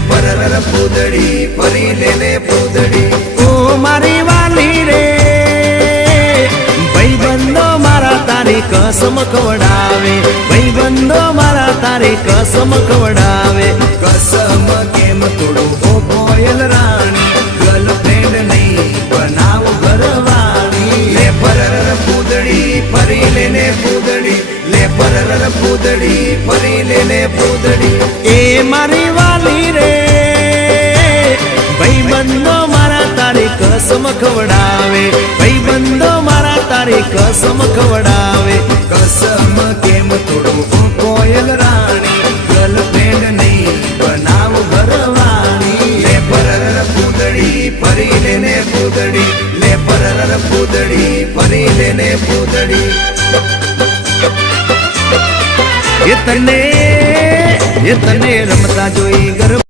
પરર પૂદડી ફરી લેને પૂદડી ઓ મારી વાલી રે ભાઈબંધો મારા તારી કસમ ખવડાવે ભાઈબંધો મારા તારી કસમ ખવડાવે કસમ કેમ તોડું ઓ કોયલ રાણી ગર્લફ્રેન્ડ નહીં બનાવ ઘરવાળી લે પરર પૂદડી ફરી લેને પૂદડી લે પરર પૂદડી ફરી લેને પૂદડી એ મારી વાલી રે ભાઈબંધો મારા તારી કસમ ખવડાવે ભાઈબંધો મારા તારી કસમ ખવડાવે કસમ કેમ તોડું ઓ કોયલ રાણી ગર્લફ્રેન્ડ નહીં બનાવ ઘરવાળી લે પરર પૂદડી ફરી લેને પૂદડી લે પરર પૂદડી ફરી લેને પૂદડી એ તને રમતા જોઈ ગરબા